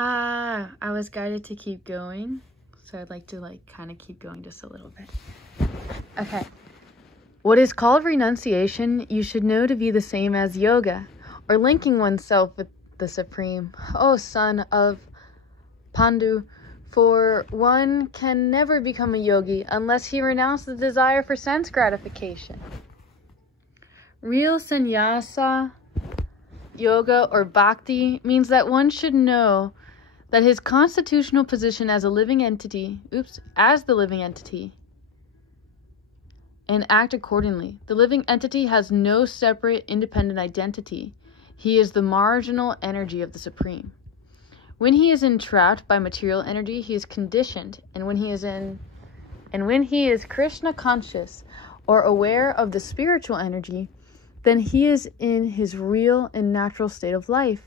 I was guided to keep going, so I'd like to kind of keep going just a little bit. Okay. What is called renunciation, you should know to be the same as yoga, or linking oneself with the Supreme. O son of Pandu, for one can never become a yogi unless he renounces the desire for sense gratification. Real sannyasa, yoga, or bhakti means that one should know that his constitutional position as the living entity, and act accordingly. The living entity has no separate, independent identity. He is the marginal energy of the Supreme. When he is entrapped by material energy, he is conditioned, and when he is Krishna conscious or aware of the spiritual energy, then he is in his real and natural state of life.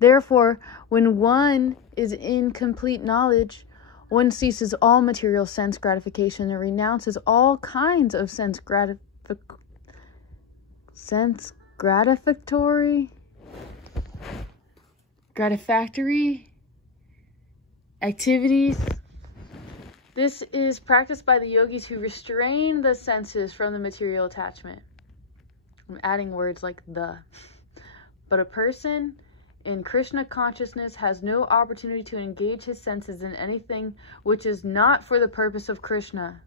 Therefore, when one is in complete knowledge, one ceases all material sense gratification and renounces all kinds of gratifactory activities. This is practiced by the yogis who restrain the senses from the material attachment. I'm adding words like the. But a person in Krishna consciousness has no opportunity to engage his senses in anything which is not for the purpose of Krishna.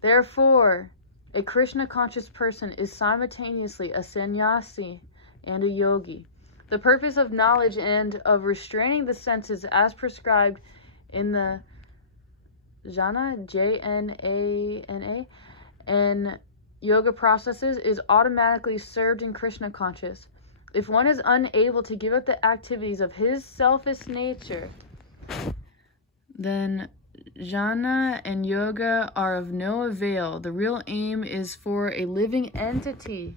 Therefore, a Krishna conscious person is simultaneously a sannyasi and a yogi. The purpose of knowledge and of restraining the senses as prescribed in the jnana, J-N-A-N-A, and yoga processes is automatically served in Krishna conscious. If one is unable to give up the activities of his selfish nature, then jnana and yoga are of no avail. The real aim is for a living entity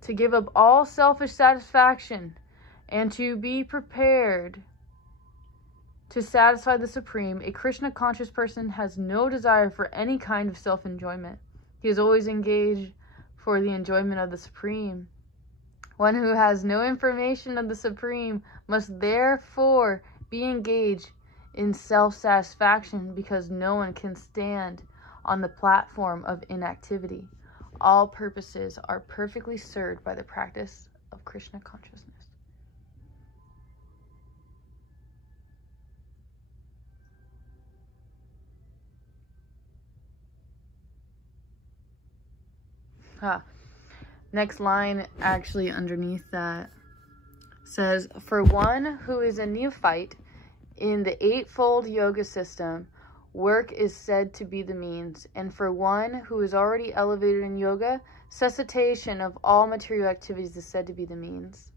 to give up all selfish satisfaction and to be prepared to satisfy the Supreme. A Krishna conscious person has no desire for any kind of self-enjoyment. He is always engaged for the enjoyment of the Supreme. One who has no information of the Supreme must therefore be engaged in self-satisfaction, because no one can stand on the platform of inactivity. All purposes are perfectly served by the practice of Krishna consciousness. Next line, actually underneath that, says, for one who is a neophyte in the eightfold yoga system, work is said to be the means, and for one who is already elevated in yoga, cessation of all material activities is said to be the means.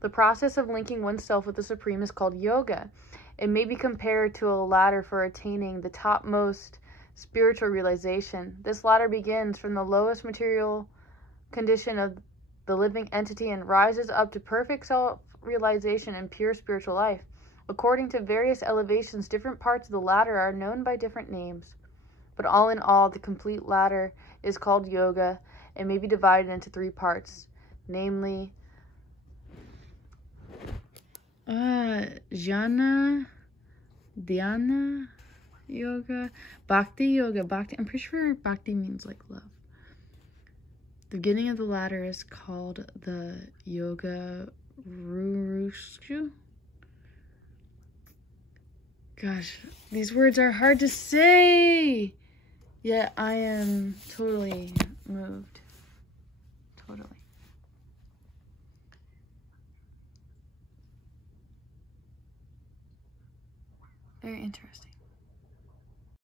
The process of linking oneself with the Supreme is called yoga. It may be compared to a ladder for attaining the topmost spiritual realization. This ladder begins from the lowest material condition of the living entity and rises up to perfect self-realization and pure spiritual life. According to various elevations, different parts of the ladder are known by different names. But all in all, the complete ladder is called yoga and may be divided into three parts, namely jnana, dhyana yoga, bhakti yoga. Bhakti, I'm pretty sure bhakti means like love. The beginning of the ladder is called the yoga rurushu. Gosh, these words are hard to say, yet I am totally moved. Totally. Very interesting.